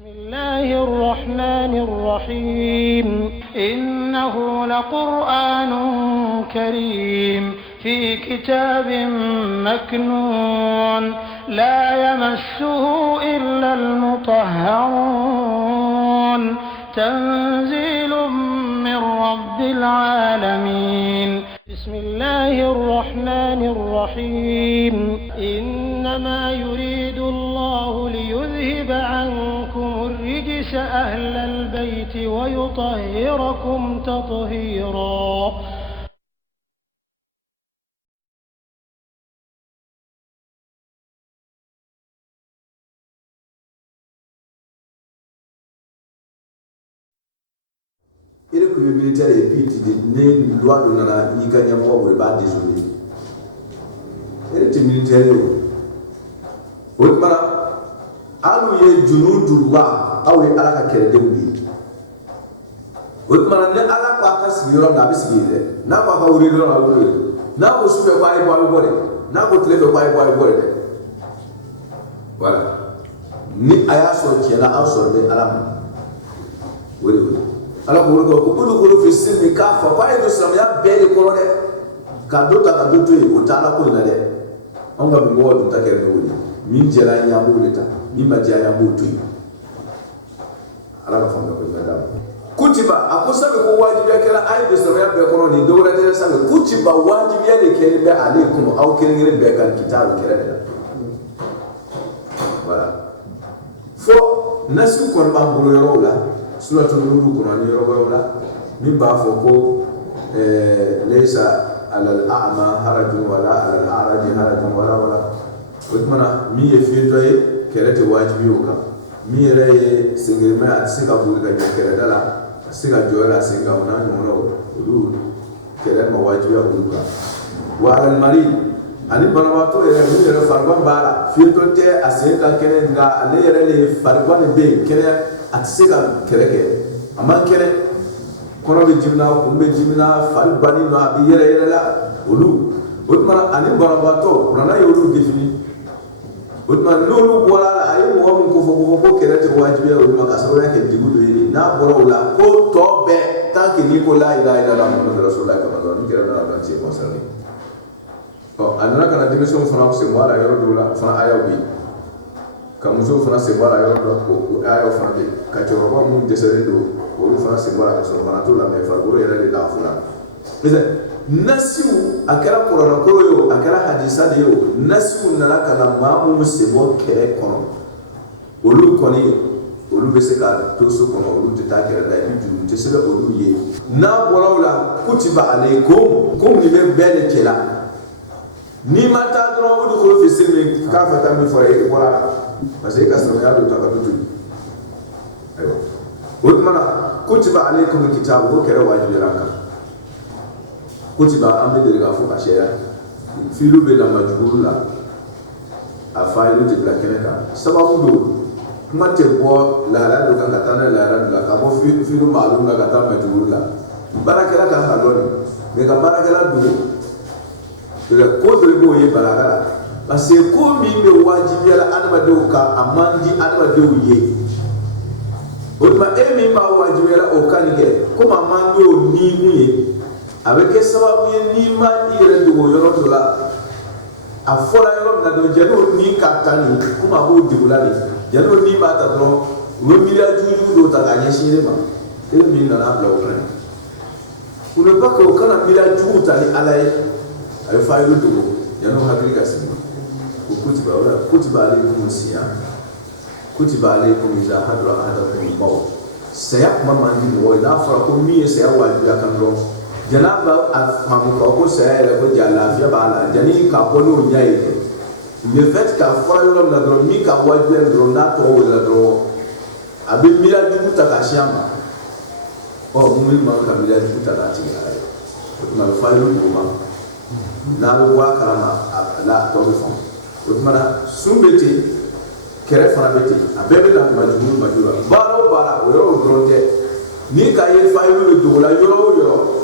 بسم الله الرحمن الرحيم إنه لقرآن كريم في كتاب مكنون لا يمسه إلا المطهرون تنزيل من رب العالمين بسم الله الرحمن الرحيم إنما يريد الله ليذهب عنكم الرجس أهل البيت ويطهركم تطهيرا. Il que le militaire est puis une loi de la Nicania pour le bas déjeuner. Il est militaire. Oui, madame. Alouye Junudullah, Aouye Alaka Keredewi. Oui, madame, Alaka Pakas, Yoran Nabisi, Napa Urido, Napa Super Boy Body, Napa Clever Boy Body. Voilà. Ni Ayaso Kiela absorbé à la main. Oui, oui. Alors, vous le faites, mais quand vous avez de Samia, belle colonne, quand d'autres à d'autres, au Talako, on va me voir tout à quel niveau. Minjela Yamou l'État, Mimadia Yamou Tui. Alors, la femme de madame. Kutiba, à cause de Wajibia, qu'elle a de Samia, Bekoron, et Dora de Sam, Kutiba, Wajibia, les Kérébe, allez, comme au Kérébe, Bekan, Kita, le Kérébe. Voilà. Faut, Nassou Korban Boulola. Sura Tunuru Kurani Robola, Mimba Foko, Lesa al-A'ma Harajun wala al-Araji Harajun wala. Witmana, mi e fietoye, Kerete Wajibioka. Mi reye Singema at Singapore, Keredala, Singa Joela, Singa Unano, Ulu, Kerema Wajibia Uruka. While Marie, and if Banamato is a Farban Bara, Fietote, a Senta Kenga, a layer Farban Bay, Kenya. At Sega Kereke, a man kere, Konobi Jimna, Kumbe Jimna, Falbani, Abiyela, Ulu, Utman, and in Barabato, Rana Ulu defini. Utman, Lulu, Bola, I am woman Kofoko, Kerete, Wajibia, Ulmakasoya, and Dibu, now Borola, O Tobe, Tanki Nicola, Ida, Rasola, Kerala, Chimosari. Oh, I'm not going to division from Simwala, Yorodula, from Ayabi. Kamuso fana sembara yoro ayo fana de kachoroba mu deserido o fana sembara so fana to la me fa goro yere de da fana bize nasiu akara korona koroyo akara hadisa de yo nasiu nana kana mamu sebo kere kono olu koni olu beseka to so kono olu teta kere da bi ju tesebe olu ye na bolawla kutiba alaykum kum ni be bele kela ni mata dro odu ko fi silmi ka fata mi fore wala parce que ça m'a l'air de tout. Alors, autrement, kutiba alaykum alkitab wa kara wajibiraka. Kutiba ambe de gafu kashaya. Filu be la majbula. Afailu de la keneka. Sababu do. Kuma te bo la la do kan katana la la do la ka bo filu malum la katana majbula. Barakala ka haloni. Me ka barakala do. Le code de bo ye barakala. Parce que comme il me wajibia la adamadoka amandi adamado ye otma emi ma wajibia la okanike comme amando ni muye avec sababu ye ni ma ire do yoro to la afola yoro na do jano ni katani comme abo digulani jano ni ba ta do we milia juju do ta ganye shirema emi na la bla okani pour ne pas que okana milia juju tali alay ay faydo do jano hakika sima Kutiba alaykum siyam. Kutiba alaykum iza hadra ahadakum al-maut. Sayak mamandi wo ina fara ko mi saya wajibi kan ro. Janaba afamu ko saya la ko jala fiya bala jani ka bono nyai. Le fait ka fara yo la dro mi ka wajibi dro na to la dro. Abi mila du ta ka shama. Oh mumil ma ka mila du ta ta ti ala. Na fa yo ko ma. Na wa karama la to fo. Mana sumbeti kere fana beti abebe la majura bara o yoro dronte ni ka ye fayu le dola yoro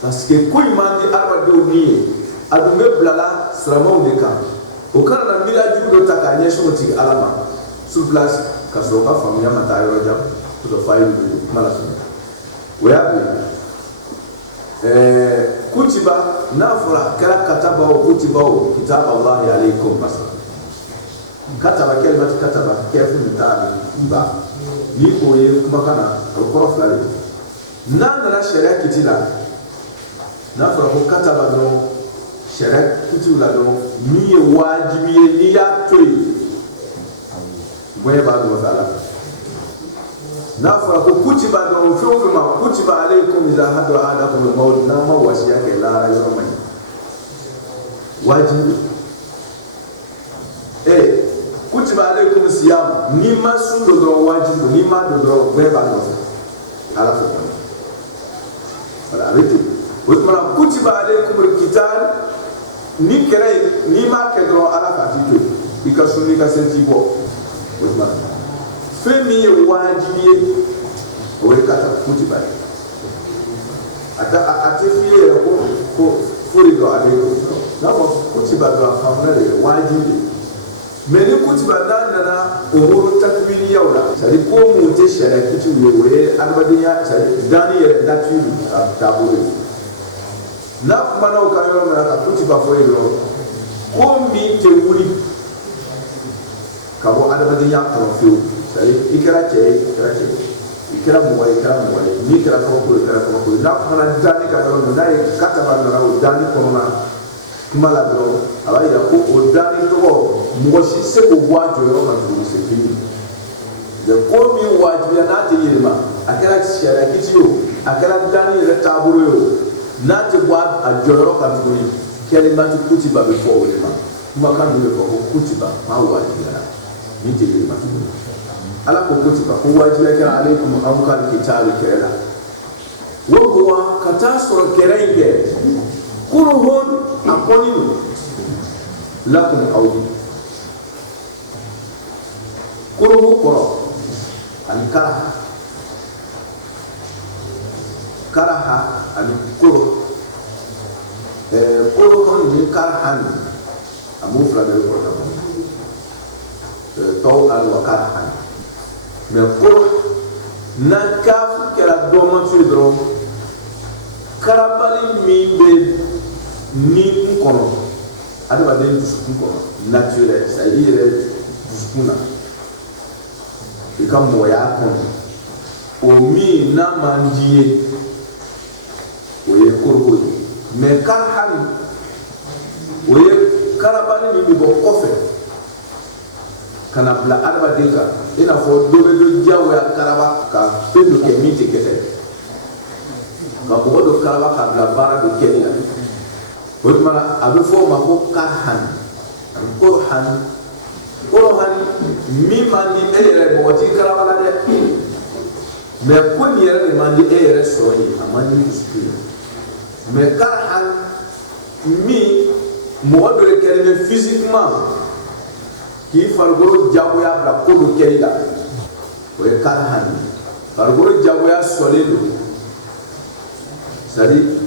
parce que ko imandi arba do ni adume blala srama o de kan o kana na village do ta ka nyesho ti alama sur place ka sɔrɔ ka faamuya ma taa yɔrɔ jan to dɔ fa ye kuma la sɔrɔ o y'a bila kutiba n'a fɔra kɛra kataba o kutiba o kitaba Allahi alaykum basa kataba kalimatu kataba kɛfu ni taa ba ni o ye kumakan na o kɔrɔ fila de n'a nana sariya kiti la n'a fɔra ko kataba dɔrɔn sariya kitiw la dɔrɔn min ye wajibi ye n'i y'a to yen bonya b'a dɔn fɛ a la n'a fɔra ko kutiba dɔrɔn fɛn o fɛn ma kutiba alaykum iza hadara ahadakumul mawt n'a ma wasiya kɛ lahara yɔrɔ ma ɲi wajibi kutiba alaykum siyam n'i ma sun dɔ dɔrɔn wajibi n'i ma dɔ dɔrɔn bonya b'a dɔn fɛ ala fɛ kɔni voilà a bɛ ten o tuma na kutiba alaykumul qital ni kɛra yen n'i m'a kɛ dɔrɔn ala k'a t'i to i ka sun n'i ka sen t'i bɔ o tuma na fɛn min ye wajibi ye o ye kata kutiba ye a tɛ f'i ye yɛrɛ ko foli dɔ ale ye n'a fɔ kutiba dɔrɔn a faamuya de ye wajibi ye mais ni kutiba n'a nana umuru takwiniyaw la c'est-à-dire ko mun tɛ sariya kitiw ye o ye adamadenya c'est-à-dire danni yɛrɛ nature ka taabolo ye n'a kumana o kan yɔrɔ min na ka kutiba fɔ yen dɔrɔn ko min tɛ wuli ka bɔ adamadenya kɔnɔ fiyewu c'est-à-dire i kɛra cɛ ye i kɛra cɛ ye i kɛra mɔgɔ ye i kɛra mɔgɔ ye n'i kɛra kabako ye i kɛra kabako ye n'a kumana danni kan yɔrɔ min n'a ye kataba nana o danni kɔnɔna kuma la dɔrɔn a b'a yira ko o danni tɔgɔ mɔgɔ si tɛ se k'o bɔ a jɔyɔrɔ kan tuguni c'est fini ko min wajibiya n'a tɛ yɛlɛma a kɛra sariya kiti ye o a kɛra danni yɛrɛ taabolo ye o n'a tɛ bɔ a jɔyɔrɔ kan tuguni kalimatu kutiba bɛ fɔ o de ma kumakan dɔ bɛ fɔ ko kutiba maa wajibiyara min tɛ yɛlɛma tuguni ala ko kutiba ko wajibiya kɛra alaykum aw ka kitabu kɛrɛ la o ko ka taa sɔrɔ kɛrɛ in kɛ kuruhun a kɔni lakum aw ye kuruhu kɔrɔ ani karaha ani kuruh kuruhun ni karahan a m'o fila bɛɛ kɔrɔ ka bɔ tɔw ali wa karahan mais kuruh na kaafu kɛra dɔnmatu ye dɔrɔn karabali min bɛ ni kɔnɔ adamaden dusukun kɔnɔ naturel c'est-à-dire i yɛrɛ dusukun na i ka mɔgɔya kɔnɔ o min n'a man di ye o ye korobo ye mais karahani o ye karabali min bɛ bɔ kɔfɛ ka na bila adamaden kan i n'a fɔ dɔ bɛ dɔ diyagoya karaba ka fɛn dɔ kɛ min tɛ kɛ dɛ ka mɔgɔ dɔ karaba ka bila baara dɔ kɛli la o tuma na a bɛ fɔ o ma ko karahani ani korohani korohani min man di e yɛrɛ mɔgɔ t'i karaba la dɛ mais ko nin yɛrɛ de man di e yɛrɛ sɔrɔ ye a man di dusukun ye mais karahani min mɔgɔ dɔ de kɛlen bɛ physiquement k'i farikolo jagoya bila ko dɔ kɛli la o ye karahani farikolo jagoya sɔlen don c'est-à-dire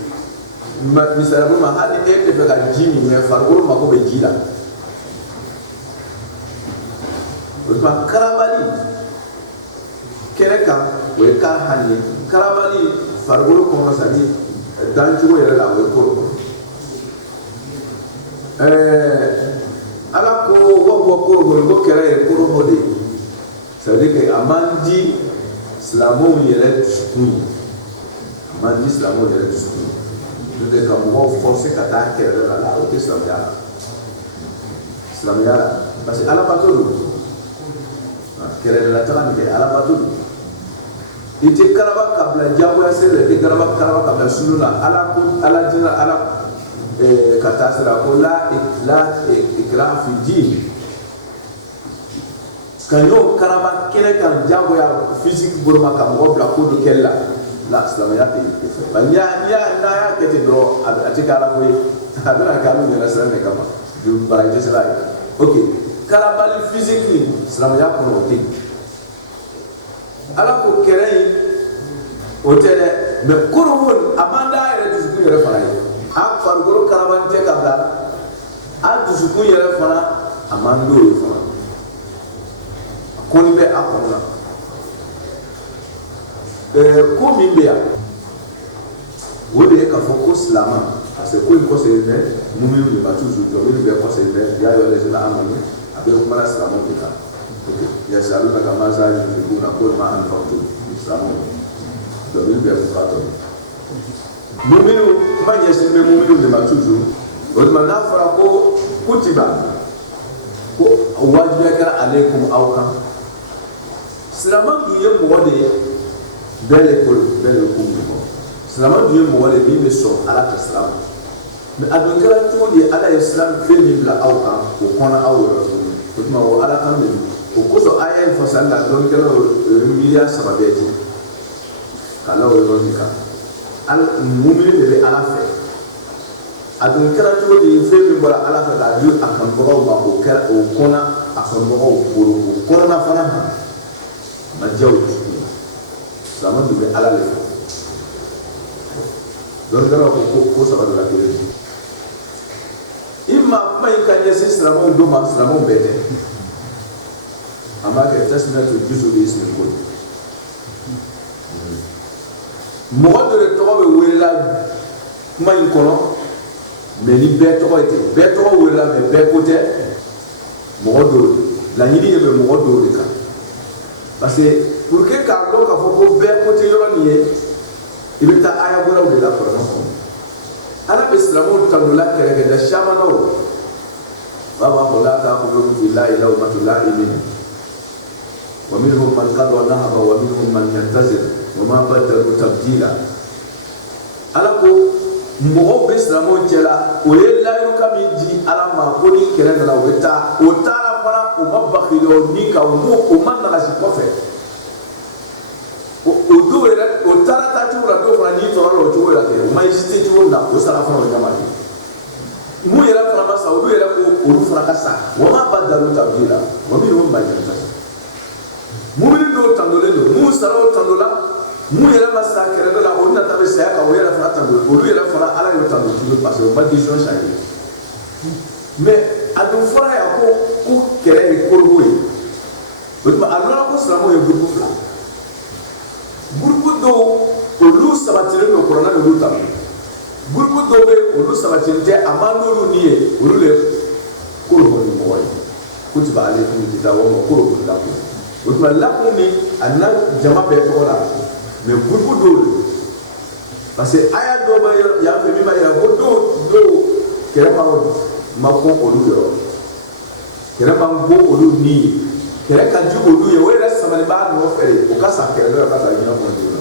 misaliya ma hali e tɛ fɛ ka ji min mais farikolo mako bɛ ji la o tuma karabali kɛnɛ kan o ye karahani ye karabali farikolo kɔnɔ c'est-à-dire dancogo yɛrɛ la o ye koro ala ko wa bɔ koro kɔnɔ ko kɛra ye koro hɔ de c'est-à-dire que a man di silamɛw yɛrɛ dusukun ye a man di silamɛw yɛrɛ dusukun ye n'o tɛ ka mɔgɔw forcer ka taa kɛlɛ la o tɛ silamɛya la silamɛya la parce que alabato don kɛlɛla taga nin kɛ alabato don i tɛ karaba ka bila jagoya sira la i tɛ karaba ka bila sunu la ala dina ala ka taa sira ko la ikraha fi din ka y'o karaba kɛnɛ kan jagoya physique bolo ma ka mɔgɔ bila ko dɔ kɛli la la silamɛya tɛ fɛ n'i y'a kɛ ten dɔrɔn a tɛ kɛ ala ko ye a bɛna kɛ ala ɲɛna sira de kama baraji tɛ sira ye ok karabali physique ni silamɛya kɔnɔ o tɛ yen ala ko kɛrɛ in o tɛ dɛ mais korobo a man d'a yɛrɛ dusukun yɛrɛ fana ye a farikolo karabali tɛ ka bila a dusukun yɛrɛ fana a man d'o ye fana kɔni bɛ a kɔnɔ na ko min bɛ yan o de ye k'a fɔ ko silama parce que ko in kɔsɛbɛ bɛ muminu de ma toujours jɔ minnu bɛ kɔsɛbɛ bɛ y'a yɔ lɛsɛ la amanu a bɛ kumana silamaw de kan yasalunaka maza yunfiquna qul ma anfaqtum silamaw donc minnu bɛ kuma tɔ muminu kuma ɲɛsin bɛ muminu de ma toujours o tuma n'a fɔra ko kutiba ko wajibiya kɛra ale kun aw kan silama dun ye mɔgɔ de ye bɛɛ le kolo bɛɛ le kun kɔ silama dun ye mɔgɔ de ye min bɛ sɔn ala ka sira ma mais a dun kɛra cogo di ala ye silamɛ fɛn min bila aw kan o kɔnɔ aw yɛrɛ tuguni o tuma o ala kan de don o kosɔn a ye fasali la dɔnnikɛlaw miliyari 3 bɛɛ di ka la o yɔrɔ min kan ala mumini de bɛ ala fɛ a dun kɛra cogo di fɛn min bɔra ala fɛ k'a di a kanubagaw ma o kɛra o kɔnɔ a kanubagaw bolo o kɔnɔna fana kan ma diya o dusu la silamɛ dun bɛ ala de fɛ dɔnnikɛlaw ko 3 de la kelen i ma kuma in ka ɲɛsin silamɛw don ma silamɛw bɛɛ tɛ an b'a kɛ tasumiyatu juzu de sigi ko mɔgɔ dɔ de tɔgɔ bɛ welela kuma in kɔnɔ mais ni bɛɛ tɔgɔ ye ten bɛɛ tɔgɔ welela mais bɛɛ ko tɛ mɔgɔ dɔw de laɲini ye bɛ mɔgɔ dɔw de kan parce que pour que k'a dɔn k'a fɔ ko bɛɛ ko tɛ yɔrɔ nin ye i bɛ taa aya wɛrɛw de la kɔrɔma kɔnɔ ala bɛ silamɛw tanola kɛrɛkɛda caman na o b'a fɔ la ta'khudhukum fillahi lawmatu la'imin wa minhum man qada nahaba wa minhum man yantazir wa ma badalu tabdila ala ko mɔgɔw bɛ silamɛw cɛ la o ye layuka min di ala ma ko ni kɛlɛ nana o bɛ taa o taara fana o ma bakili o ni ka o ma nagasi kɔfɛ o dɔw yɛrɛ o taara taa cogo la dɔw fana n'i tɔɔrɔ la o cogo la kɛ o ma hésité cogo min na o sara fana o ɲama de mun yɛrɛ fana ma sa olu yɛrɛ ko olu fana ka sa wa ma badalu tabdila wa minhum man yantazir mumini dɔw tandolen don mun sara o tando la mun yɛrɛ ma sa kɛrɛ dɔ la olu nata bɛ saya kan o yɛrɛ fana tando olu yɛrɛ fana ala y'o tando tugun parce que o ma décision changé mais a dun fɔra yan ko kɛrɛ ye korobo ye o tuma a nana ko silamɛw ye groupe 2 groupe dɔw olu sabatilen don kuranna olu tando groupe dɔw bɛ olu sabatilen tɛ a ma n'olu ni ye olu le korobo ni mɔgɔ ye kutiba alaykum kitabu wa korobo lakum o tuma lakum ni a na jama bɛɛ tɔgɔ la mais groupe dɔw de parce que aya dɔw bɛ yan fɛ min b'a yira ko dɔw kɛrɛ ma kɔn olu yɔrɔ kɛrɛ ma bɔ olu ni ye kɛrɛ ka di olu ye o yɛrɛ sabali b'a nɔfɛ de o ka sa kɛrɛ dɔ ka taa ɲinɛ kɔnɔ joona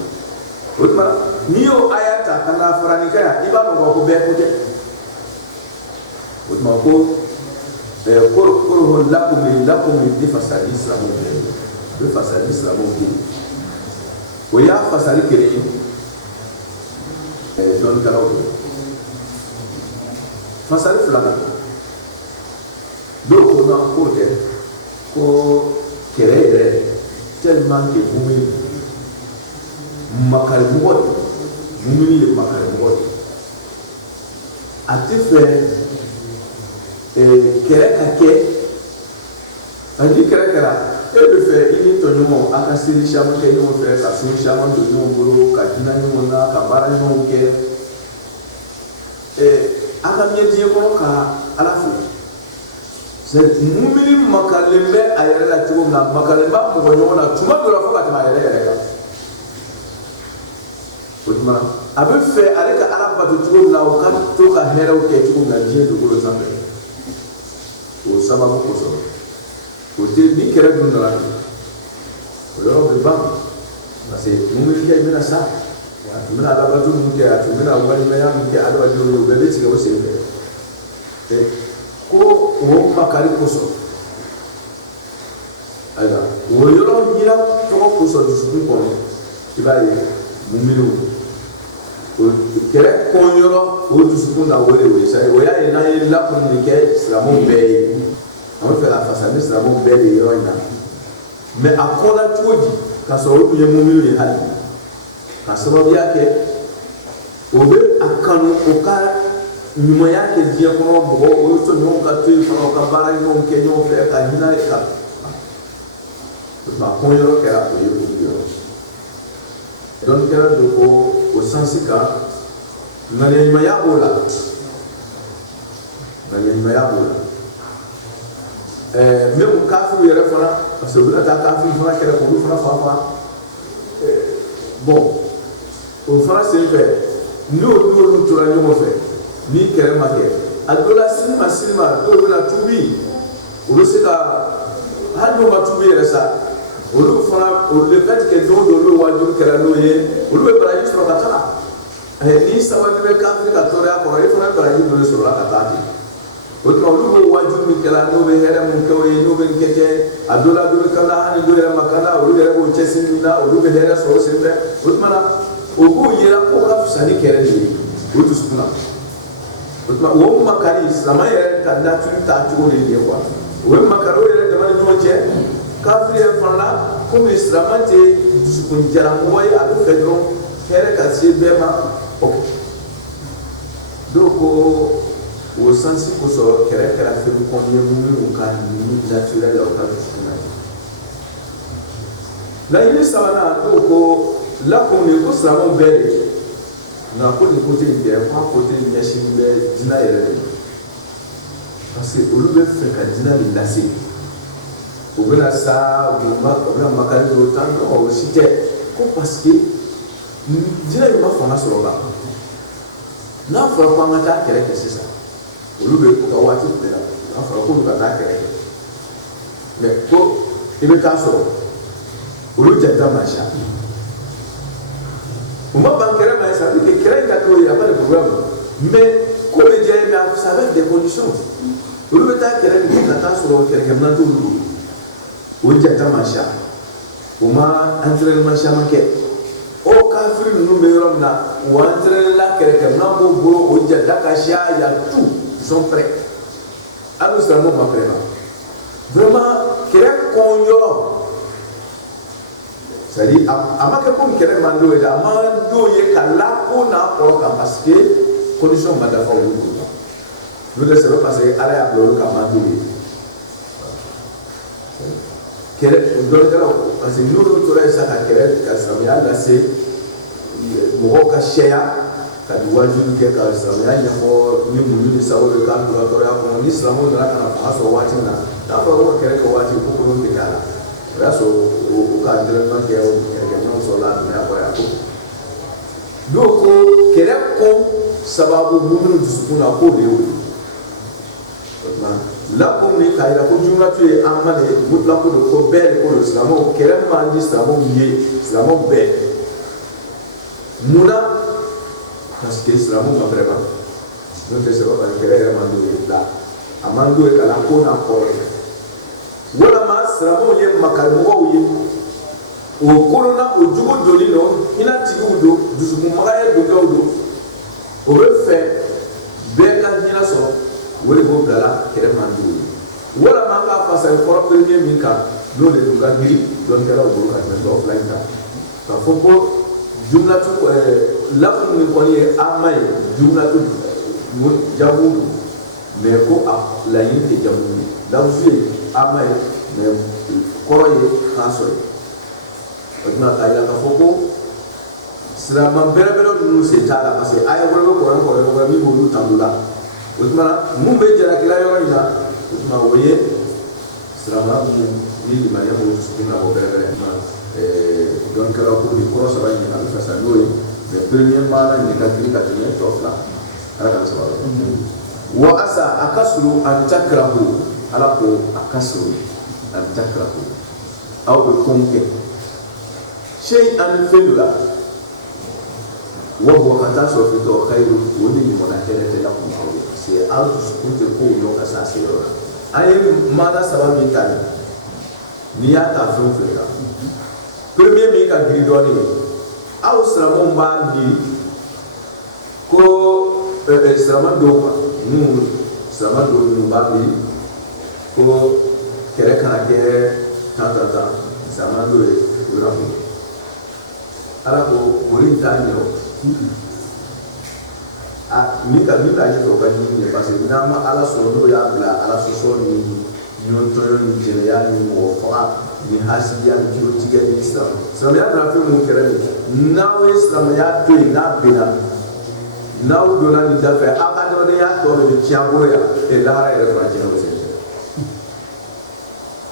o tuma n'i y'o aya ta ka na fara nin kan yan i b'a dɔn ko bɛɛ ko tɛ o tuma ko koro lakum di fasadi silamɛw bɛ fasadi silamɛw bɛ o y'a fasali kelen ye dɔnnikɛlaw de fasali 2 nan dɔw ko non k'o tɛ ko kɛlɛ yɛrɛ tellement que mumini makarimɔgɔ de mumini ye makarimɔgɔ de a tɛ fɛ kɛlɛ ka kɛ ani kɛlɛ kɛra e bɛ fɛ i ni tɔɲɔgɔnw a ka seli caman kɛ ɲɔgɔn fɛ ka sun caman don ɲɔgɔn bolo ka hinɛ ɲɔgɔn na ka baara ɲɔgɔnw kɛ a ka ɲɛ diɲɛ kɔnɔ ka ala fo mumini makalen bɛ a yɛrɛ la cogo min na makalen b'a mɔgɔ ɲɔgɔn na tuma dɔ la fo ka tɛmɛ a yɛrɛ kan o tuma a bɛ fɛ ale ka ala bato cogo min na o ka to ka hɛrɛw kɛ cogo min na diɲɛ dugukolo sanfɛ o sababu kosɔn o tɛ ni kɛlɛ dun nana o yɔrɔ bɛ ban parce que mumini kɛ i bɛna sa a tun bɛna alabato mun kɛ a tun bɛna walimaya mun kɛ adamadenw ye o bɛɛ bɛ tigɛ o sen fɛ ko o makari kosɔn ayiwa o yɔrɔ yira tɔgɔ kosɔn dusukun kɔnɔ i b'a ye muminiw o kɛlɛ kɔn yɔrɔ o dusukun na o de o ye sa o y'a ye n'an ye lakunni kɛ silamɛw bɛɛ ye an bɛ fɛ ka fasa ni silamɛw bɛɛ de yɔrɔ in na mais a kɔnna cogo di k'a sɔrɔ o tun ye muminiw ye hali ka sababuya kɛ o bɛ a kanu o ka ɲumanya kɛ diɲɛ kɔnɔ mɔgɔ o tɔɲɔgɔnw ka to yen fana o ka baara ɲɔgɔnw kɛ ɲɔgɔn fɛ ka hinɛ ka ma ko yɔrɔ kɛra o ye olu yɔrɔ donc kɛra don o sansi kan ŋaniyaɲumanya b'o la ŋaniyaɲumanya b'o la même kafiriw yɛrɛ fana parce que u bɛna taa kafiriw fana kɛrɛ k'olu fana fa bon o fana sen fɛ n'olu tora ɲɔgɔn fɛ ni kɛlɛ ma kɛ a dɔ la silima dɔw bɛna tuubi olu se ka hali n'u ma tuubi yɛrɛ sa olu fana le fait que don dɔ olu wajibi kɛra n'o ye olu bɛ baraji sɔrɔ ka taga ni sabali bɛ kafiri ka tɔɔrɔya kɔrɔ e fana baraji dɔ de sɔrɔla ka taa ten o tuma olu bɛ wajibi min kɛra n'o bɛ hɛrɛ mun kɛ o ye n'o bɛ nin kɛ a dɔ la dɔ bɛ kan na hali dɔ yɛrɛ ma kan na olu yɛrɛ b'o cɛsiri min na olu bɛ hɛrɛ sɔrɔ o sen fɛ o tuma na o b'o yira ko ka fisa ni kɛlɛ de ye o dusukun na o tuma o makari silamɛ yɛrɛ ka nature taa cogo de ye quoi o ye makari o yɛrɛ dama ni ɲɔgɔn cɛ kafiri yɛrɛ fana la komi silamɛ tɛ dusukun jaramɔgɔ ye a bɛ fɛ dɔrɔn hɛrɛ ka se bɛɛ ma ok dɔw ko o sansi kosɔn kɛlɛ kɛra fɛn kɔni ye minnu ka ni naturel la o ka dusukun na laɲini sabanan dɔw ko lakum ni ko silamɛw bɛɛ de nka ko nin kote in tɛ k'a kote ɲɛsin bɛ diinɛ yɛrɛ de parce que olu bɛ fɛ ka diinɛ de lase u bɛna sa u bɛna makari dɔw ta o si tɛ ko parce que diinɛ in ma fanga sɔrɔ ka ban n'a fɔra ko an ka taa kɛlɛ kɛ sisan olu bɛ u ka waati bila n'a fɔra k'olu ka taa kɛlɛ kɛ mais ko i bɛ taa sɔrɔ olu jata ma sa o ma ban kɛlɛ ma ye ça veut dire que kɛlɛ in ka kɛ o ye y a pas de problème mais ko bɛ diya ye mais ça avec des conditions olu bɛ taa kɛlɛ min kɛ ka taa sɔrɔ kɛlɛkɛminɛn t'olu bolo o jata ma sa o ma entraînement caman kɛ o kafiri ninnu bɛ yɔrɔ min na o entraîné la kɛlɛkɛminɛn b'o bolo o jata ka sa y a tout ils sont prêts hali silamɛw ma prêt vraiment kɛlɛ kɔn yɔrɔ c'est-à-dire a ma kɛ komi kɛlɛ man d'o ye a ma d'o ye ka lako n'a kɔrɔ kan parce que condition ma dafa olu bolo n'o tɛ c'est parce que ala y'a bila olu ka man d'o ye kɛlɛ dɔnnikɛlaw parce que n'olu tora yen sisan ka kɛlɛ ka silamɛya lase mɔgɔw ka sɛya ka di wajibi kɛ ka silamɛya ɲɛfɔ ni muɲu ni sago bɛ k'an tora tɔɔrɔya kɔnɔ ni silamɛw nana ka na fanga sɔrɔ waati min na n'a fɔra ko kɛlɛ kɛ waati ko kolon tɛ k'a la o y'a sɔrɔ o ka entraînement kɛ o kɛlɛkɛminɛnw sɔrɔla a donna kɔ yan ko dɔw ko kɛlɛ ko sababu minnu dusukun na k'o de ye o ye o tuma lakum ni k'a yira ko jumlatu ye amma de mutlaqu de ko bɛɛ de ko don silamɛw kɛlɛ man di silamɛw ye silamɛw bɛɛ munna parce que silamɛw ma vraiment n'o tɛ sɛbɛn ka kɛlɛ yɛrɛ man d'o ye la a man d'o ye ka la ko n'a kɔrɔ ye walama silamɛw ye makarimɔgɔw ye o kolonna o jogo joli nɔ hinɛtigiw don dusukunmagaya donkɛw don o bɛ fɛ bɛɛ ka hinɛ sɔrɔ o de b'o bilala kɛlɛ man d'o ye walama an k'a fasa kɔrɔ premier min kan n'o de don ka giri dɔnnikɛlaw bolo ka tɛmɛ tɔ fila in kan k'a fɔ ko jumlatu lakum min kɔni ye ama ye jumlatu jamu don mais ko a laɲini tɛ jamu ye lawusu ye ama ye mais kɔrɔ ye kansɔ ye o tuma k'a yira k'a fɔ ko silamɛ bɛrɛbɛrɛ ninnu sen t'a la parce que a ye wɛrɛ bɛ kɔrɔ min b'olu tanto la o tuma mun bɛ jalakila yɔrɔ in na o tuma o ye silamɛ mun ni limaniya b'o dusukun na o bɛrɛbɛrɛ dɔnnikɛlaw ko nin kɔrɔ saba in a bɛ fasa n'o ye mais premier maana nin ka girin ka tɛmɛ tɔ fila ala k'an saba wa asa a ka surun an takirahu ala ko a ka surun an takirahu aw bɛ kɔn kɛ sey an fɛn dɔ la wa bɔ ka taa sɔrɔ fitɔ kayiru o ni ɲɔgɔnna hɛrɛ tɛ la kun aw ye parce que aw dusukun tɛ kow dɔn ka se a se yɔrɔ la an ye maana saba min ta nin n'i y'a ta fɛn o fɛn kan premier min ka girin dɔɔnin ye aw silamɛw b'a miiri ko silamɛ dɔw ma n'u silamɛ dɔw minnu b'a miiri ko kɛlɛ kana kɛ tan silamɛ dɔw ye o yɔrɔ min ala ko olu t'a ɲɛ o min ka ɲɛfɛ o ka jugu ye parce que n'an ma ala sɔrɔ n'o y'a bila ala sɔsɔ ni ɲɔgɔntɔɲɔ ni jɛnɛya ni mɔgɔ faga ni hasidiya ni kiro tigɛ ni silamɛya nana fɛn mun kɛra nin n'aw ye silamɛya to yen n'a bɛnna n'aw donna nin da fɛ aw ka adamadenya tɔ de bɛ tiɲɛ bolo yan lahara yɛrɛ fana tiɲɛ o sen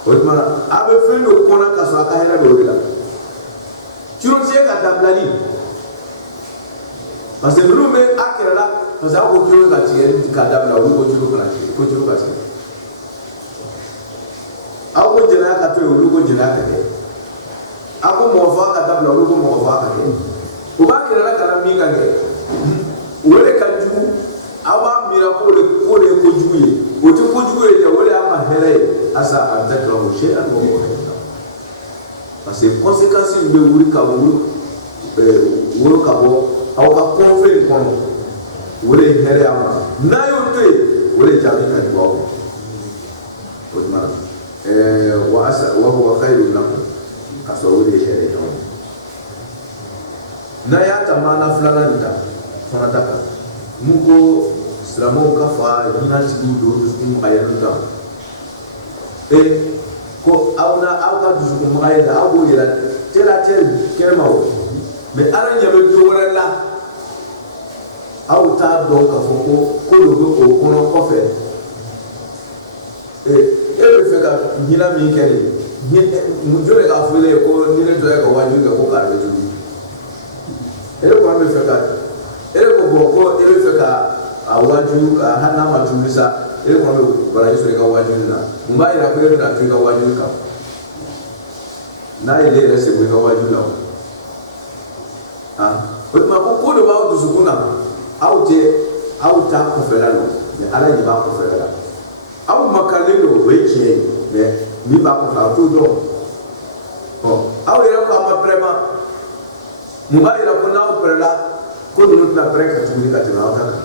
o tuma na a bɛ fɛn dɔ kɔnɔ ka sɔrɔ a ka hɛrɛ bɛ o de la kiro tigɛ ka dabilali parce que ninnu bɛ a kɛrɛ la parce que aw ko kiro ka tigɛ ka dabila olu ko kiro kana tigɛ ko kiro ka tigɛ aw ko jɛnɛya ka to yen olu ko jɛnɛya ka kɛ aw ko mɔgɔ faga ka dabila olu ko mɔgɔ faga ka kɛ o b'a kɛrɛ la ka na min ka kɛ o de ka jugu aw b'a miira k'o de ye kojugu ye o tɛ kojugu ye dɛ o de y'an ka hɛrɛ ye asa a bɛ taa o se ani mɔgɔ wɛrɛ parce que conséquence bɛ wuli ka wolo ka bɔ aw ka kɔnfɛn kɔnɔ o de ye hɛrɛ y'an ma n'a y'o to yen o de jaabi ka jugu aw ma o tuma na wa asa wa huwa khayrun lakum ka sɔrɔ o de ye hɛrɛ ye aw ma n'a y'a ta maana filanan nin ta fana ta kan mun ko silamɛw ka fa hinɛtigiw don dusukun magayali kan ko aw ka dusukun magayali la aw b'o yɛrɛ tɛla tɛ kɛnɛma o mais ala ɲɛ bɛ dɔ wɛrɛ la aw t'a dɔn k'a fɔ ko dɔ bɛ o kɔnɔ kɔfɛ e bɛ fɛ ka hinɛ min kɛ nin jɔn de k'a fɔ e ye ko ni ne dɔ ye ka wajibi kɛ ko k'a bɛ jugu e de kɔni bɛ fɛ ka e ko bɔn ko e bɛ fɛ ka a wajibi ka hali n'a ma tunu sa e kɔni bɛ baraji sɔrɔ i ka wajibi na mun b'a yira ko e bɛna to i ka wajibi kan n'a ye e yɛrɛ segu i ka wajibi la o tuma ko dɔ b'aw dusukun na aw t'a kɔfɛla la mais ala de b'a kɔfɛla la aw makalen don o ye tiɲɛ ye mais min b'a kɔfɛ aw t'o dɔn aw yɛrɛ ko a ma pɛrɛma mun b'a yira ko n'aw pɛrɛla ko ninnu tɛna pɛrɛ ka tuguni ka tɛmɛ aw ta kan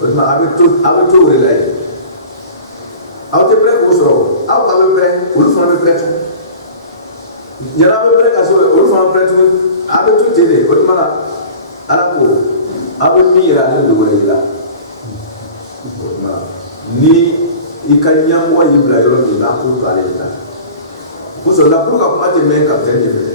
o tuma a bɛ to o de la yen aw tɛ pɛrɛ k'o sɔrɔ aw ka bɛ pɛrɛ olu fana bɛ pɛrɛ tuguni yàrá bɛ pɛrɛ ka se olu fana pɛrɛ tuguni a bɛ to ten de o tuma na ala ko aw bɛ min yɛrɛ ale dogo de la o tuma ni i ka ɲɛmɔgɔ y'i bila yɔrɔ min na a k'o to ale de la kosɔn la pour ka kuma tɛ mɛn kapitɛni de fɛ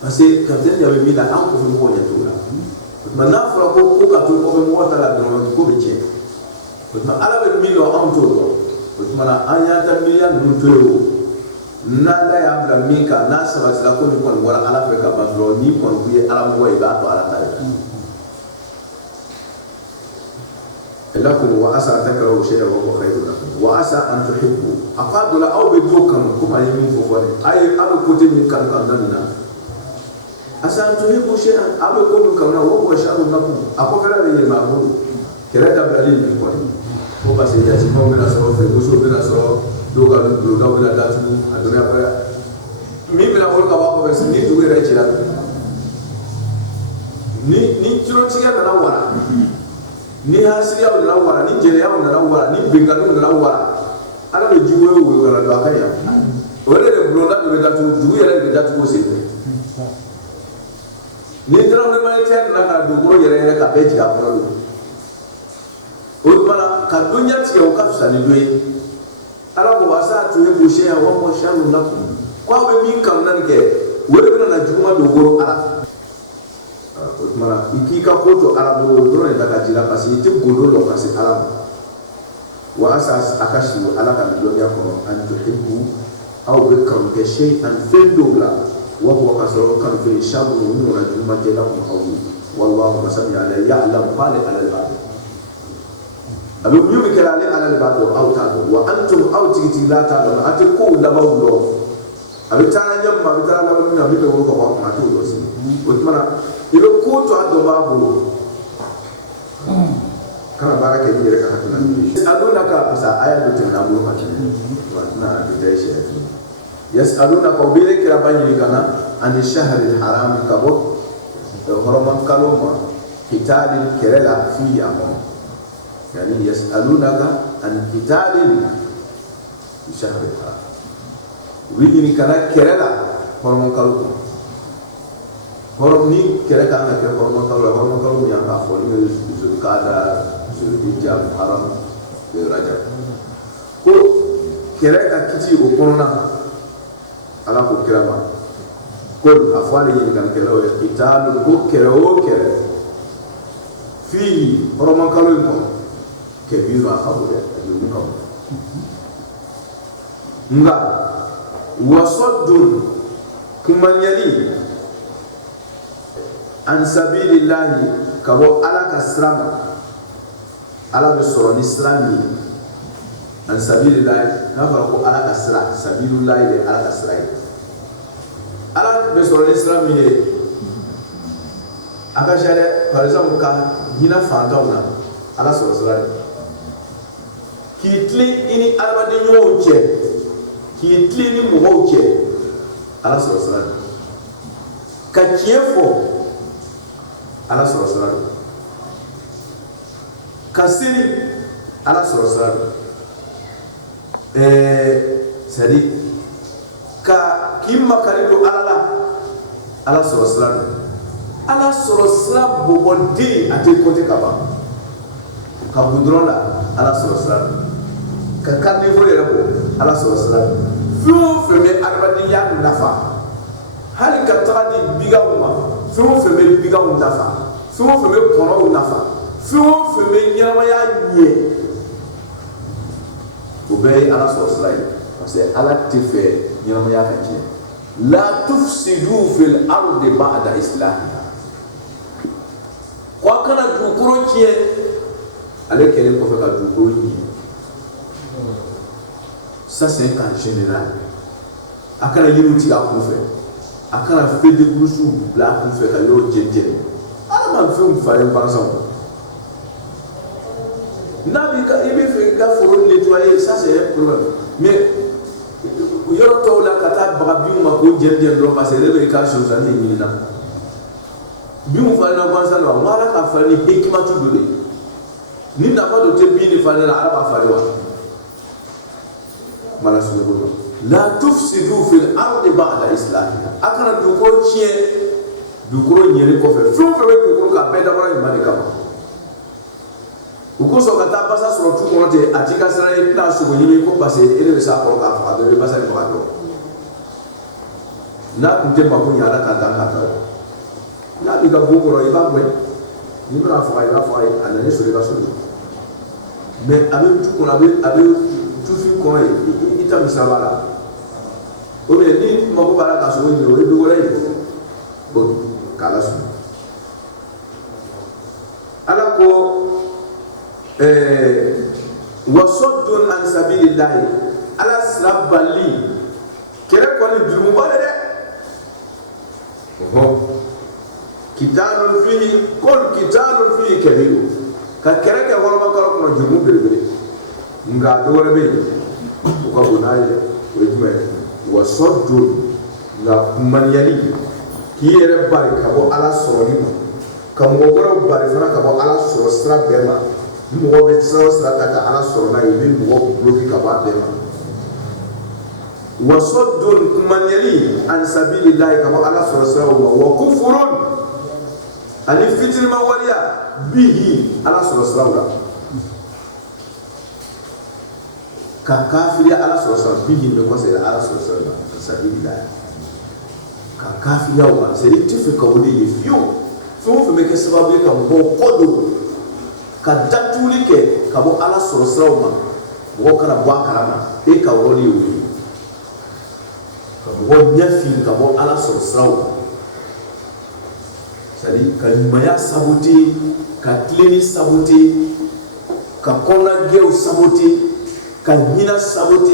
parce que kapitɛni ɲɛ bɛ min na an kɔfɛ mɔgɔw ɲɛ t'o la o tuma n'a fɔra ko ka to kɔfɛ mɔgɔ ta la dɔrɔn ko bɛ tiɲɛ o tuma ala bɛ min dɔn anw t'o dɔn o tuma na an y'an ta miiriya ninnu to yen o n'ala y'a bila min kan n'a sabatira ko nin kɔni bɔra ala fɛ ka ban dɔrɔn n'i kɔni kun ye ala mɔgɔ ye i b'a to ala ta ye lakum wa asa an takrahu shay'an wa huwa khayrun lakum wa asa an tuhibbu a k'a dɔ la aw bɛ dɔ kanu komi a ye min fɔ fɔlɔ a ye aw bɛ côté min kanu kan nin na asa an tuhibbu shay'an aw bɛ ko min kanu na wa huwa sharrun lakum a kɔfɛla bɛ yɛlɛma a bolo kɛlɛ dabilali min kɔni ko parce que yatimɛw bɛna sɔrɔ fɛmusow bɛna sɔrɔ dɔw ka bulondaw bɛna datugu a dɔnniya bɛɛ min bɛna fɔlɔ ka bɔ a kɔfɛ ni dugu yɛrɛ cira ni cirotigɛ nana wara ni hasidiyaw nana wara ni jɛnɛyaw nana wara ni bɛnganiw nana wara ala bɛ ji woyo woyo ka na don a kan yan o yɛrɛ de bulonda de bɛ datugu dugu yɛrɛ de bɛ datugu o senfɛ ni dɔrɔmɛmaɲɛtɛ nana ka na dugukolo yɛrɛ ka bɛɛ jigin a kɔnɔ don o tuma na ka dɔnniya tigɛ o ka fisa ni dɔ ye ala ko asa tuhibbu shay'an wa huwa sharrun lakum ko aw bɛ min kanu na nin kɛ o de bɛna na juguman don bolo ala o tuma na i k'i ka ko to ala bolo dɔrɔn de ta ka ji la parce que i tɛ gondo dɔn ka se ala ma wa asa a ka si ala ka dɔnniya kɔnɔ an tuhibbu aw bɛ kanu kɛ shay'an fɛn dɔw la wa huwa ka sɔrɔ kanu fɛn sharrun o ɲɔgɔnna juguman tɛ lakum aw ye wallahu masami ala ya'lamu qali ala al-ba'd a bɛ min kɛra ale ala de b'a dɔn aw t'a dɔn wa antum aw tigitigi la t'a dɔn a tɛ kow labanw dɔn a bɛ taa ɲɛ ma a bɛ taa laban min na a bɛ bɛn wolo ka bɔ a kuma a t'o dɔn si o tuma na i bɛ ko to a dɔn b'a bolo kana baara kɛ n'i yɛrɛ ka hakilina ye a don na ka parce que a y'a dɔ tɛmɛna an bolo ka tɛmɛ wa tɛna a bɛ taa sɛ yasaluna ka u bɛ kira ba ɲini ka na ani shahri haram ka bɔ hɔrɔman kalo ma kitaalin kɛlɛ la fi a kɔnɔ yani yasalunaka an kitaalin fi shahri haram u bɛ ɲini ka na kɛlɛ la hɔrɔman kalo kɔnɔ hɔrɔn ni kɛlɛ kan ka kɛ hɔrɔman kalo la hɔrɔman kalo min y'an k'a fɔ n'o ye zulukada zulhijja muharam rajab ko kɛlɛ ka kiti o kɔnɔna ala ko kirama kol afwali yin kan kelo italu ko kero fi oroman kalo ko ke biwa kabule ajubu kabu nga wasaddun kumanyali an sabilillahi kabo ala kasrama ala be soro ni islami an sabilillahi na fara ko ala kasra sabilillahi de ala kasra ala be soro ni islami de aka jare par exemple ka hina fantawna ala soro sala ki tli ini arba de nyowo che ki tli ni mo che ala soro sala ka kiefo ala soro sala kasiri ala soro sala sadi ka kimma karido ala soro sala ala soro sala bobonde ate kote kaba ka budrola ala soro sala ka kadni fo yero ala soro sala fu feme arbadiya nafa hali ka tadi bigawuma fu feme bigawuma nafa fu feme kono nafa fu feme nyama ya nye obey ala soro sala parce que ala tefe nyama ya kaje la tufsidu fil ardi ba'da islahiha kwa kana dukuro kie ale kele ko fa dukuro ni ça c'est en général akara yiruti akufe akara fede brusu bla akufe ka yo jeje ala man fe mfare bansan nabi ka ibe fe ga fo nettoyer ça c'est un problème mais yoro to la kata baga bi ma ko jeje do parce que rebe ka chose ande ni na bi mu fare na bansan wa mara ka fare hikma tu dole ni na pas de te bi ni fare na ala fare wa mala sunu ko la tufsidu fil ardi ba'da islahiha akara dukoro chie dukoro nyere ko fe fu dukoro ka beda bara ni mali kama uko so kata pasa soro tu ko te atika sara e ta so nyime ko pase ele be sa ko ka fa de pasa ni ko do na kunte ma ko nyara ka ta na bi ga bukoro e ba gwe ni mara fa ana ne so le ba so mais avec tout qu'on avait tout fi ko ita misabala o be ni mako bara ka so ni o be wala yi bo kala so ala ko wasaddun an sabilillahi ala sabali kere ko ni jumu bale de kitabun fihi kabir ka kere ke horma kala ko jumu bele nga do wala be ko bonaye ko jume wasaddun nga maniyali ki yere bari ka bo ala soroni ka mo goro bari fana ka bo ala soro stra bema mo be soro stra ta ala sorona yi mo bloki ka ba bema wasaddun maniyali an sabilillahi ka bo ala soro stra wa kufurun ani fitrima waliya bihi ala soro stra ka kafiri ala sɔrɔ bihi ne kɔsɛ ala sɔrɔ sabilillah ka kafiri wa c'est le titre ka wuli ye fiyo fɛn o fɛn bɛ kɛ sababu ye ka mɔgɔw kɔdo ka datuguli kɛ ka bɔ ala sɔrɔ siraw ma mɔgɔw kana bɔ a kalama e ka yɔrɔ de y'o ye ka mɔgɔw ɲɛfili ka bɔ ala sɔrɔ siraw ma c'est à dire ka ɲumanya saboter ka tilenni saboter ka kɔnɔnajɛw saboter ka hina sabote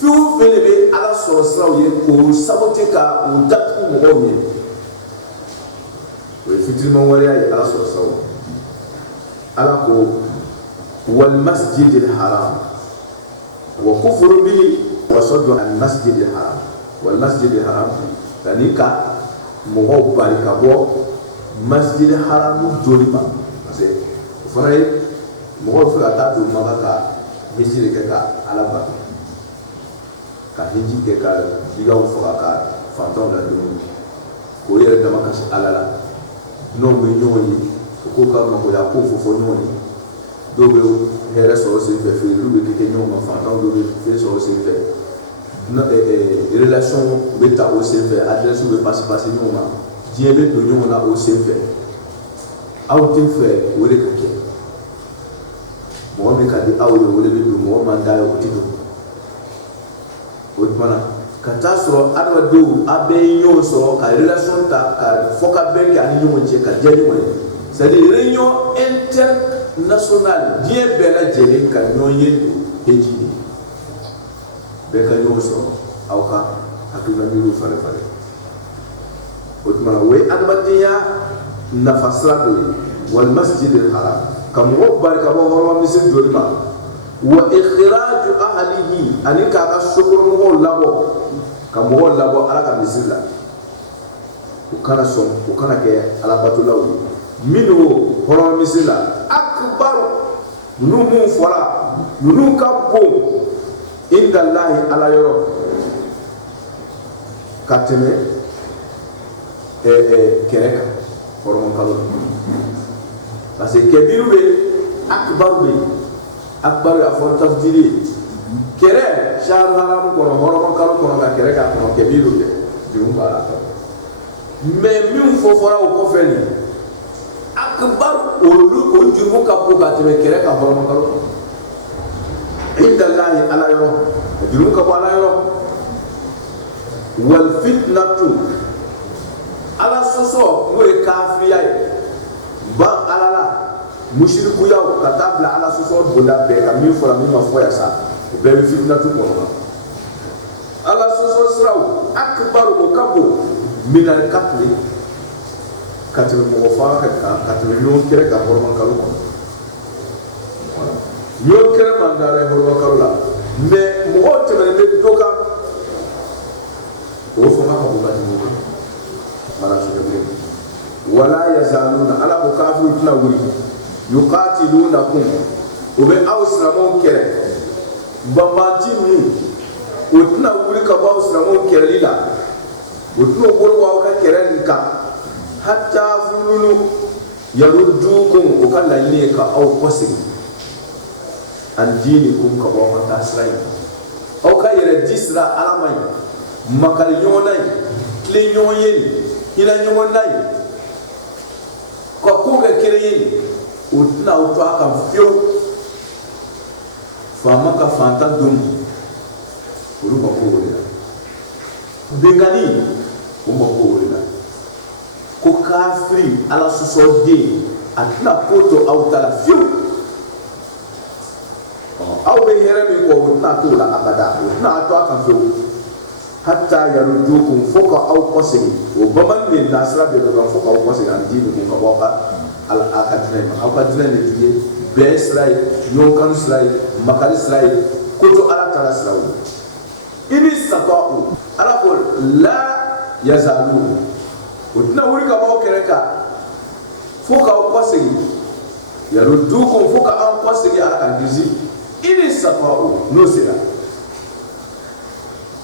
fiu fele be ala sɔrɔ siraw ye ko sabote ka o datugu mɔgɔw ye o ye fitirima waleya ye ala sɔrɔ siraw ala ko wal masjidil haram wa kufru bihi wa saddu an masjidil haram wal masjidil haram tani ka mɔgɔw bari ka bɔ masjidil haram joli ma parce que o fana ye mɔgɔw fɛ ka taa don Maka ka hijiri kɛ ka ala bato ka hiji kɛ ka jigaw faga ka fantanw ladon k'o yɛrɛ dama kasi ala la n'o bɛ ɲɔgɔn ye o k'o ka magoya k'o fɔ ɲɔgɔn ye dɔw bɛ hɛrɛ sɔrɔ sen fɛ feereliw bɛ kɛ ɲɔgɔn ma fantanw dɔw bɛ fɛn sɔrɔ sen fɛ relation bɛ ta o sen fɛ adresse bɛ passer ɲɔgɔn ma diɲɛ bɛ don ɲɔgɔn na o sen fɛ aw tɛ fɛ o de ka kɛ mɔgɔ min ka di aw ye o de bɛ don mɔgɔ man d'a ye o tɛ don o tuma na ka taa sɔrɔ adamadenw a bɛɛ ye ɲɔgɔn sɔrɔ ka relation ta ka fɔ ka bɛn kɛ ani ɲɔgɔn cɛ ka diya ɲɔgɔn ye c'est à dire réunion internationale diɲɛ bɛɛ lajɛlen ka ɲɔgɔn ye heji de bɛɛ ka ɲɔgɔn sɔrɔ aw ka hakilina miiriw falen falen o tuma na o ye adamadenya nafa sira dɔ ye wal masjidil haram ka mɔgɔw bari ka bɔ hɔrɔn misiri joli ma wa ikhraju ahlihi ani k'a ka sokɔnɔmɔgɔw labɔ ka mɔgɔw labɔ ala ka misiri la u kana sɔn u kana kɛ alabatolaw ye minnu hɔrɔn misiri la akbaru ninnu mun fɔra ninnu ka bon indalahi ala yɔrɔ ka tɛmɛ kɛrɛ kan hɔrɔn kalo parce que kɛbiru bɛ akbaru bɛ akbaru a fɔ tafsiri kɛrɛ shahru haram kɔnɔ hɔrɔn kalo kɔnɔ ka kɛrɛ k'a kɔnɔ kɛbiru bɛ juru b'a la mais min fɔra o kɔfɛ nin akbaru o juru ka bon ka tɛmɛ kɛrɛ kan hɔrɔn kalo indalahi ala yɔrɔ juru ka bɔ ala yɔrɔ wal fitnatu ala sɔsɔ n'o ye kafiriya ye ban ala la musirikuyaw ka taa bila ala sɔsɔ bonda bɛɛ ka min fɔra min ma fɔ yan sa o bɛɛ bɛ fitinatu kɔnɔ ala sɔsɔ siraw akbaru o ka bon minal katli ka tɛmɛ mɔgɔ faga ka tɛmɛ ɲɔgɔn kɛrɛ ka hɔrɔn kalo kɔnɔ ɲɔgɔn kɛrɛ man dara ye hɔrɔn kalo la mais mɔgɔw tɛmɛnen bɛ dɔ kan o fanga ka bon ka tɛmɛ o kan mana sɔrɔ wala yazaluna ala ko kafiru tɛna wuli yuqatilunakum o bɛ aw silamɛw kɛlɛ banbanti ninnu o tɛna wuli ka bɔ aw silamɛw kɛlɛli la o tɛna o bolo bɔ aw ka kɛlɛ nin kan hatta fululu yaruddukum o ka laɲini ye ka aw kɔsegin an dinikum ka bɔ aw ka taa sira in aw ka yɛrɛ di sira ala ma ye makali ɲɔgɔn na ye tile ɲɔgɔn ye nin hinɛ ɲɔgɔn na ye ka ko kɛ kelen ye o tɛna aw to a kan fiyewu faama ka fantan don olu ma ko o de la bengani o ma ko o de la ko kafiri ala sɔsɔden a tɛna ko to aw ta la fiyewu aw bɛ hɛrɛ min kɔ o tɛna to la abada o tɛna a to a kan fiyewu hatta yaruddukum fo ka aw kɔsegin o bamanan min nasira bɛ dɔrɔn fo k'aw kɔsegin an diinikum ka bɔ aw ka dinɛ ma aw ka dinɛ de tun ye bɛn sira ye ɲɔgɔn kanu sira ye makari sira ye ko to ala taara sira ye i ni satɔ ala ko la yazalu o tɛna wuli ka bɔ aw kɛrɛ kan fo k'aw kɔsegin yaruddukum fo ka an kɔsegin ala ka kisi i ni satɔ n'o sera.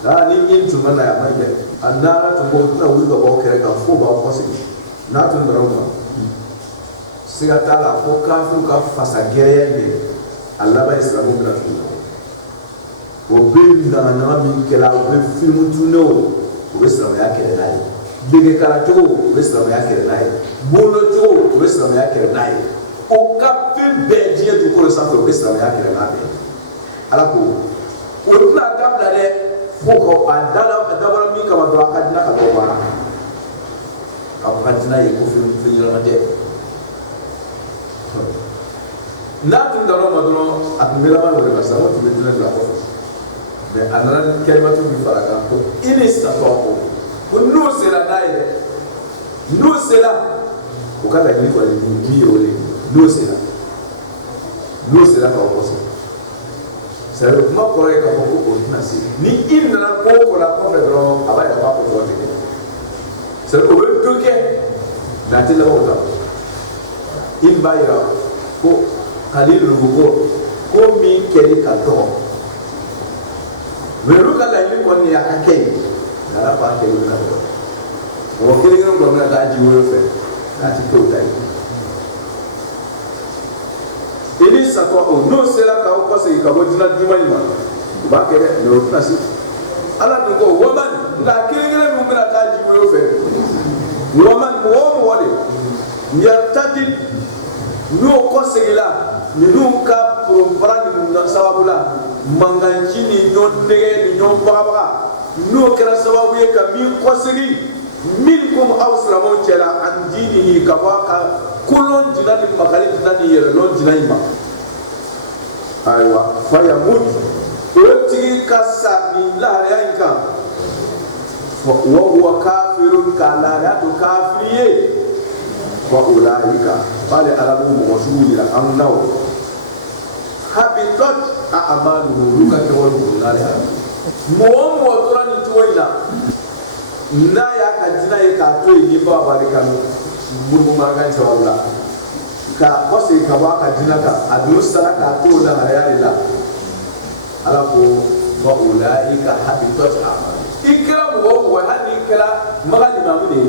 Nah, ni cuma na ya maje andara tumbo tuna wuli ka bɔ kɛrɛ kan fo b'aw kɔsegin n'a tun dɔrɔn ma siga t'a la fo kafiru ka fasa gɛrɛya de a laban isilamu bɛna tugu o bɛ ɲagaɲaga min kɛra o bɛ filimu tunne o bɛ silamɛya kɛlɛ n'a ye degekara cogo o bɛ silamɛya kɛlɛ n'a ye bolo cogo o bɛ silamɛya kɛlɛ n'a ye o ka fɛn bɛɛ diɲɛ dugukolo sanfɛ o bɛ silamɛya kɛlɛ n'a bɛɛ ala ko o tɛna dabila dɛ fo ko a dabɔra min kama dɔrɔn a ka dina ka bɔ baara a ko ka dina ye ko fɛn ɲɛnama tɛ n'a tun dara o ma dɔrɔn a tun bɛ laban o de ma sisan o tun bɛ dina bila kɔfɛ mais a nana kɛlimatu min fara kan ko i ni satɔ ko n'o sera n'a ye dɛ n'o sera o ka laɲini kɔni min ye o de n'o sera k'aw kɔsɔn c'est le kuma kɔrɔ ye k'a fɔ ko o tɛna se ni i nana ko o ko la kɔfɛ dɔrɔn a b'a yɛrɛ b'a fɔ dɔrɔn tigɛ c'est o bɛ dɔ kɛ mais a tɛ laban o la i b'a yira ko kalilu ko min kɛli ka dɔgɔ mais olu ka laɲini kɔni a ka kɛ ye mais ala b'a kɛ olu ka dɔgɔ mɔgɔ kelen kelen kɔni ka taa ji wolo fɛ n'a ti kɛ o ta ye. Ini satɔ o n'o sera k'aw kɔsegin ka bɔ diinɛ dima in ma u b'a kɛ dɛ mais o tɛna se ala du ko waman la kile mu bena ta ji mo fe waman mo wale yartadi no ko segila ni nu ka probrani na sababula manganci ni non nege ni non baba no kera sababu ye ka min ko segi minkum awsramon cela an dinihi kabaka kulon dinani makali dinani yere lon dinani ma aywa fayamut oti kasa min la yanka wa huwa kafirun kala ya to kafiriye wa ulaika bale alamu muwasula annaw habitat a'maluhu luka tawal ulaika mo torani tuwaina na ya kajina ye ka to yi ba bari kan bubu magan tawalla ka wase ka ba ka jina ka adu saraka to la hayalila ala ko wa ulaika habitat a'mal ikra wa hadi ikra magani mamune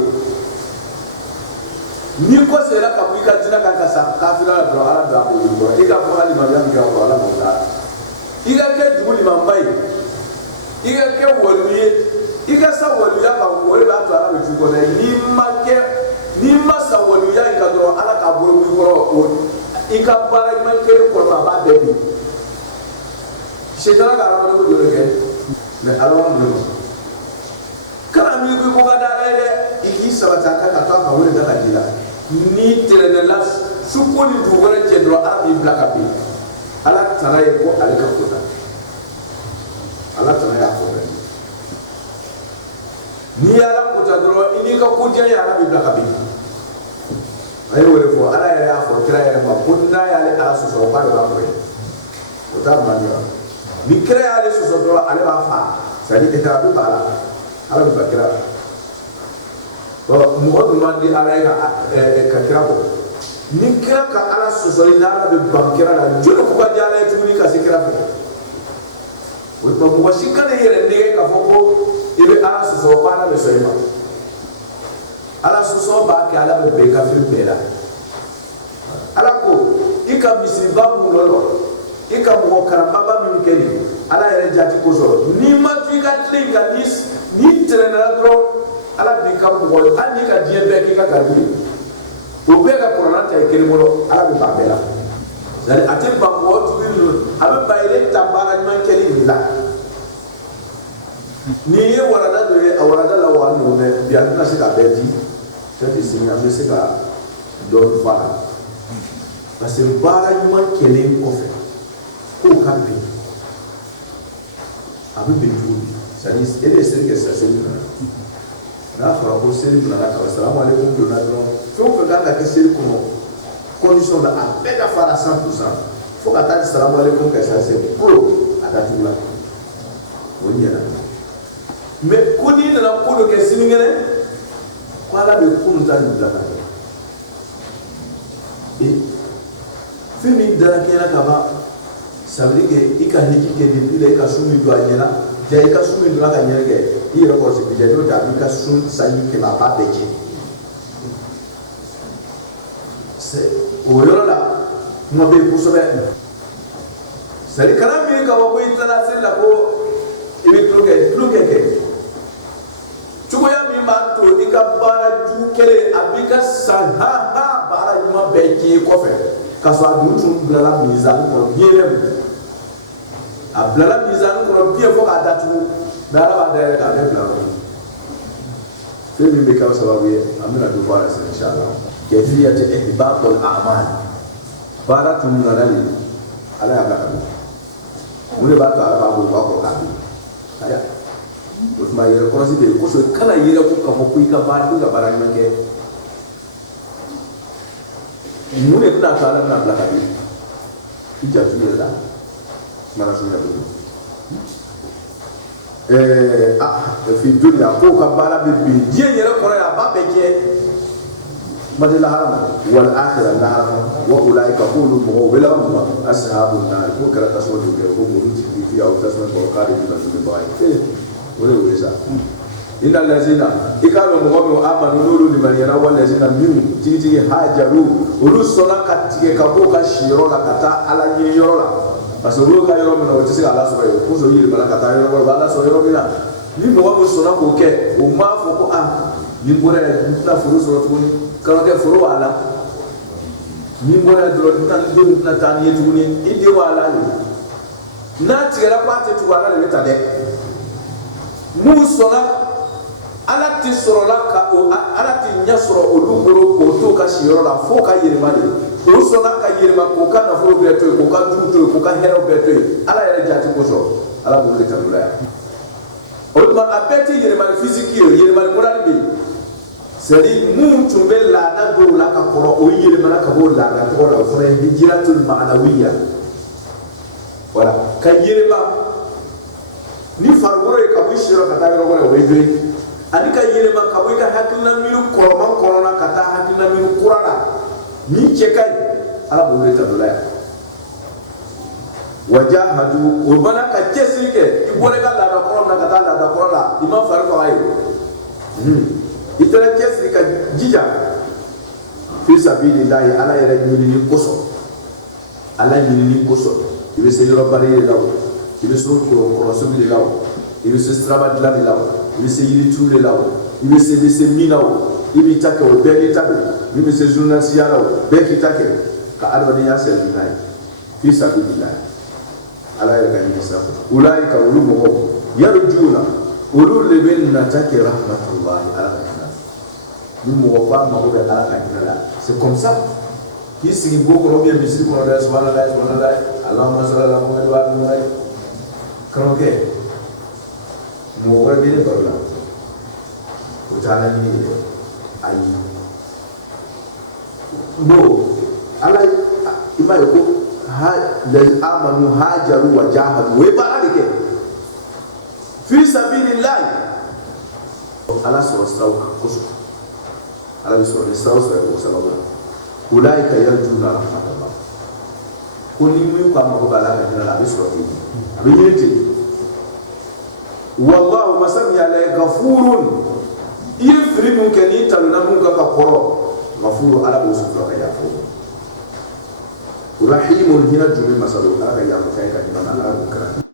ni ko sera ka ka jina ka sa kafira do ala da ko do ika ko ali magani ka ko ala mo da ika ke juli mambai ika ke waliye ika sa waliya ka wali ba to ala bi ko ni ma sa waliya ka do ala ka bo mi ko ika bara man ke ko ma ba de bi shetara ka ala ko do ke me ala wa mo kala mi ko ga da le iki sabata ka to ka wali da ka dila ni tere de la sukoni du wala je do ala bi blaka bi ala tara ye ko ala ka ko ta ala tara ya ko ni ala ko ta dro ini ka ko je ya ala bi blaka bi ayo wala fo ala ya fo kira ya ma kunna ya le ala so so ba ba ko ko ta ma ni kira ya le so so do ala ba fa sadi ta du ala ala bi bakira mo do man di ala ka kira ko ni kira ka ala so so ni ala bi bakira la julo ko ba di ala tu ni ka sikira ko o to mo shikane yere ne ka fo ko ibe ala so so pa na be so ima ala so so ba ke ala be ka fi bela ala ko ika misri ba mu lolo ika mo karamba ba mi keni ala yere jati ko so ni ma tu ka tringa ni trenera dro ala bi ka mo ani ka die be ki ka garbi o be ka corona ta keni mo ala bi ba bela zali atil ba mo tu ni abe ba ile tambara man keni la ni ye warada do ye warada la wa no me bi an na se ka be di tati sini am se ka do fara parce que bara man keni ko fe ko ka bi abe be du sadi ele se ke sa se na fara ko se ni na ka assalamu alaikum do na do fo ko ga ka se ko condition da abe da fara 100% fo ka ta assalamu alaikum ka sa se pro adatu la woni na mais koni na ko do ke siningere ko ala be kunu tan da ka e fini dara ke na ka ba sabri ke ika hiji ke di ile ka sumi do anyela ja ika sumi do ka nyere ke i ro ko se bi do da bi ka sun sanyi ke ba ba beje se o yoro la mo be ku so be sari kala mi ka wa ko itala se la ko ibe truke ke chuko ya mi ma to ni ka bara ju kele abika san ha bara ju ma be ki ko fe ka so adu tun blala mizan ko biere a blala mizan ko biere fo ka datu dara ba dere ka be blala fe mi be ka sababu ye amina du bara se inshallah kayfiyat ihbat al a'mal bara tun nalali ala ya ka mun ba ta ala ba ko ka aya o ma yere ko de ko so kala yere ko ka ko ka ba du ga barani manke mun ne ta ala na bla ka bi ija tu yela mara so ya du fi dunya ko ka bara be bi je yere ko ya ba be je madila haram wal akhirah la haram wa ulaika qulu mu'awwila ashabun nar ko kala tasawdu be ko muruti fi au tasma ko qadi bi nasu bai wala wesa inna allazina ikalu mu'minu amanu nuru liman yara wal lazina min tigi hajaru urusona katike kabo ka shiro la kata ala ye yoro la parce que ka yoro mina wati sika ala so yo ko so yiri bala kata yoro bala so yoro mina ni mo wa so na ko ke o ma fo ko ni bora na furu so to ni ka ke furu wala ni bora do na tan yetu ni ide wala ni na tigara kwa te tu wala le tade mu so na ala ti soro la ka o ala ti nya soro o dugoro ko to ka shiro la fo ka yire mali o so na ka yire ma ko ka na fo be to ko ka du to ko ka hero be to ala ya jati ko so ala bo le tanula ya o ma apeti yire mali physique yire mali moral bi c'est-à-dire mu tumbe la da do la ka koro o yire mala ka bo la ga to la fo ne hijratul ma'nawiyya wala ka yire ba ni fargoro ka bu shiro ka ta ro wala we be ani ka yelema ka boy ka hakilna miru koroma korona kata hakilna miru kurala ni cekai ala boleh tadola wajahadu urbana ka cesike ibole ka la korona kata la korona imam farfa ay itara cesika jija fi sabilillah ala yara ni koso ala ni koso ibe se yoro bari law ibe so ko sabili law ibe se straba dlani law ibe se yiri tule law ibe se minaw ibe take o bege take ibe se journaliste law bege take ka alwadi ya sel dinay fi sabilillah ala ya gani sa ulai ka ulumo yarjuna ulul libin take rahmatullah ala ni mo ko ma ko be ala ka dina c'est comme ça qui sigi boko no bien misri ko da subhanallah allahumma salli ala muhammad wa ala muhammad kanoke mo wa bi de barla utana ni ayi no ala ima yoko ha la amanu hajaru wa jahadu we barade ke fi sabilillah ala sura kusu ala sura sallallahu ulaika yarjuna rahmatullah kuni mu ka ma ko bala ka dina la sura ki abiyete wallahu masami ala ghafurun yifrimu kani taluna mun ka qoro ghafuru ala usura ka yafu rahimun hina jumi masalu ala ya ka dina ala ka